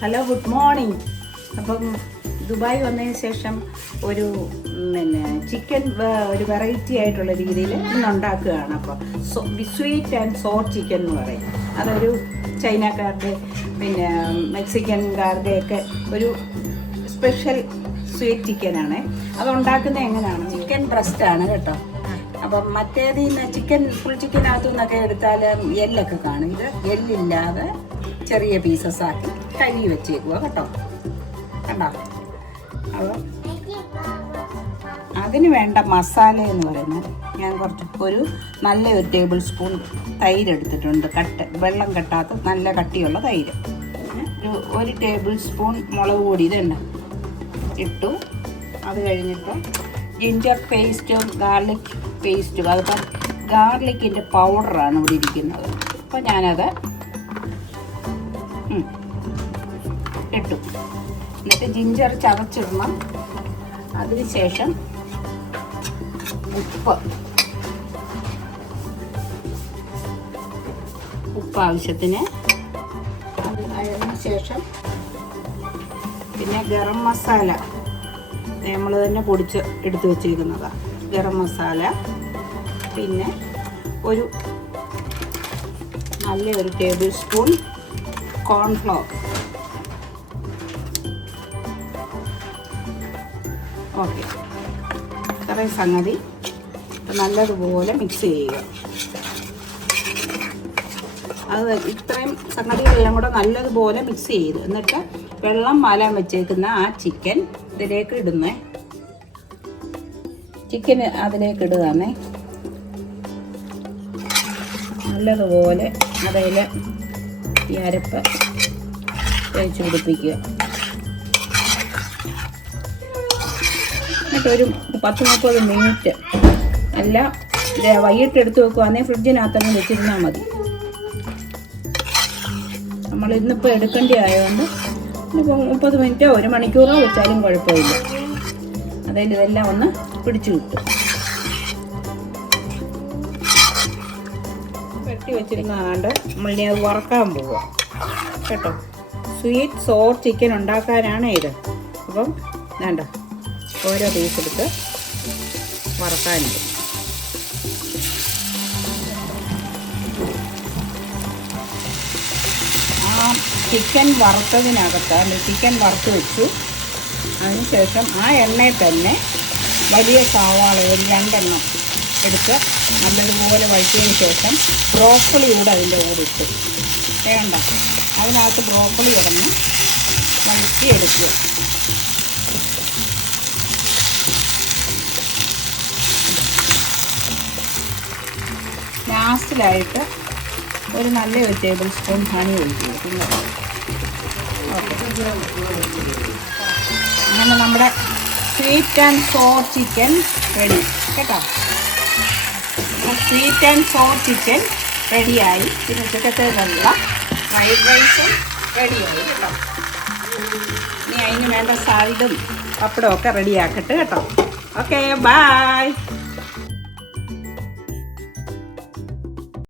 Hello, good morning. അപ്പം Dubai വന്നതിന് ശേഷം ഒരു ചിക്കൻ ഒരു വെറൈറ്റി ആയിട്ടുള്ള രീതിയിൽ ഇന്ന് ഉണ്ടാക്കുകയാണ്. അപ്പോൾ സ്വീറ്റ് ആൻഡ് സോർ ചിക്കൻ എന്ന് പറയും. അതൊരു ചൈനക്കാരുടെ മെക്സിക്കൻകാരുടെ ഒക്കെ ഒരു സ്പെഷ്യൽ സ്വീറ്റ് ചിക്കനാണ്. അത് ഉണ്ടാക്കുന്നത് എങ്ങനെയാണ്? ചിക്കൻ ബ്രസ്റ്റാണ് കേട്ടോ. അപ്പം മറ്റേതിൽ നിന്ന് ഫുൾ ചിക്കനകത്തു നിന്നൊക്കെ എടുത്താൽ എല്ലൊക്കെ കാണും. ഇത് എല്ലില്ലാതെ ചെറിയ പീസസ് ആക്കി കഴുകി വെച്ചേക്കുക കേട്ടോ. കണ്ടോ? അപ്പോൾ അതിന് വേണ്ട മസാല എന്ന് പറയുന്നത് ഞാൻ ഒരു നല്ലൊരു ടേബിൾ സ്പൂൺ തൈര് എടുത്തിട്ടുണ്ട്. വെള്ളം കെട്ടാത്ത നല്ല കട്ടിയുള്ള തൈര്. ഒരു ടേബിൾ സ്പൂൺ മുളക് പൊടി ഇതുണ്ട് ഇട്ടു. അത് കഴിഞ്ഞിട്ട് ജിഞ്ചർ പേസ്റ്റും ഗാർലിക് പേസ്റ്റും, അതിപ്പം ഗാർലിക്കിൻ്റെ പൗഡറാണ് ഇവിടെ ഇരിക്കുന്നത്. അപ്പോൾ ഞാനത് ഇട്ടു. എന്നിട്ട് ജിഞ്ചർ ചതച്ചിടണം. അതിനുശേഷം ഉപ്പ് ആവശ്യത്തിന്. അതിന് ശേഷം പിന്നെ ഗരം മസാല നമ്മൾ തന്നെ പൊടിച്ച് എടുത്ത് വെച്ചിരിക്കുന്നതാണ്. ഗരം മസാല, പിന്നെ നല്ലൊരു ടേബിൾ സ്പൂൺ കോൺഫ്ലവർ. ഓക്കെ, ഇത്രയും സംഗതി നല്ലതുപോലെ മിക്സ് ചെയ്യുക. അത് ഇത്രയും സംഗതികളെല്ലാം കൂടെ നല്ലതുപോലെ മിക്സ് ചെയ്ത് എന്നിട്ട് വെള്ളം മാലാൻ വെച്ചേക്കുന്ന ആ ചിക്കൻ ഇതിലേക്ക് ഇടുന്നേ. ചിക്കൻ അതിലേക്ക് ഇടുകയാണേ. നല്ലതുപോലെ അതിൽ ഈ അരപ്പ് തേച്ച് പിടിപ്പിക്കുക. എന്നിട്ടൊരു 10-30 മിനിറ്റ് അല്ല, വൈകിട്ട് എടുത്ത് വെക്കുകയാണെങ്കിൽ ഫ്രിഡ്ജിനകത്തന്നെ വെച്ചിരുന്നാൽ മതി. നമ്മൾ ഇന്നിപ്പോൾ എടുക്കേണ്ടി ആയതുകൊണ്ട് 30 മിനിറ്റോ 1 മണിക്കൂറോ വെച്ചാലും കുഴപ്പമില്ല. അതിൽ ഇതെല്ലാം ഒന്ന് പിടിച്ചു കിട്ടും. വെട്ടി വെച്ചിരുന്നാണ്ട് നമ്മളിനി അത് വറക്കാൻ പോവുക കേട്ടോ. സ്വീറ്റ് സോർ ചിക്കൻ ഉണ്ടാക്കാനാണ് ഇത്. അപ്പം വേണ്ട ഓരോ പീസ് എടുത്ത് വറക്കാനുണ്ട്. ആ ചിക്കൻ വറുത്തതിനകത്ത് ചിക്കൻ വറുത്ത് വെച്ചു. അതിനുശേഷം ആ എണ്ണയിൽ തന്നെ വലിയ സവാള 2 എടുത്ത് നല്ലതുപോലെ വഴറ്റിയതിന് ശേഷം ബ്രോക്കോളി കൂടെ അതിൻ്റെ കൂടെ ഇട്ട് വേണ്ട. അതിനകത്ത് ബ്രോക്കോളി കിടന്ന് വഴറ്റിയെടുക്കുക. ലാസ്റ്റിലായിട്ട് ഒരു നല്ലൊരു ടേബിൾ സ്പൂൺ ഹണി ഒഴിക്കുക. അങ്ങനെ നമ്മുടെ sweet and sour chicken ready കേട്ടോ. സ്വീറ്റ് ആൻഡ് സോർ ചിക്കൻ റെഡിയായി. പിന്നെ ഉച്ചക്കത്തേക്കുള്ള ഫ്രൈഡ് റൈസും റെഡിയായി കേട്ടോ. ഇനി അതിന് വേണ്ട സാലഡും പപ്പടവും ഒക്കെ റെഡിയാക്കട്ടെ കേട്ടോ. Okay, by.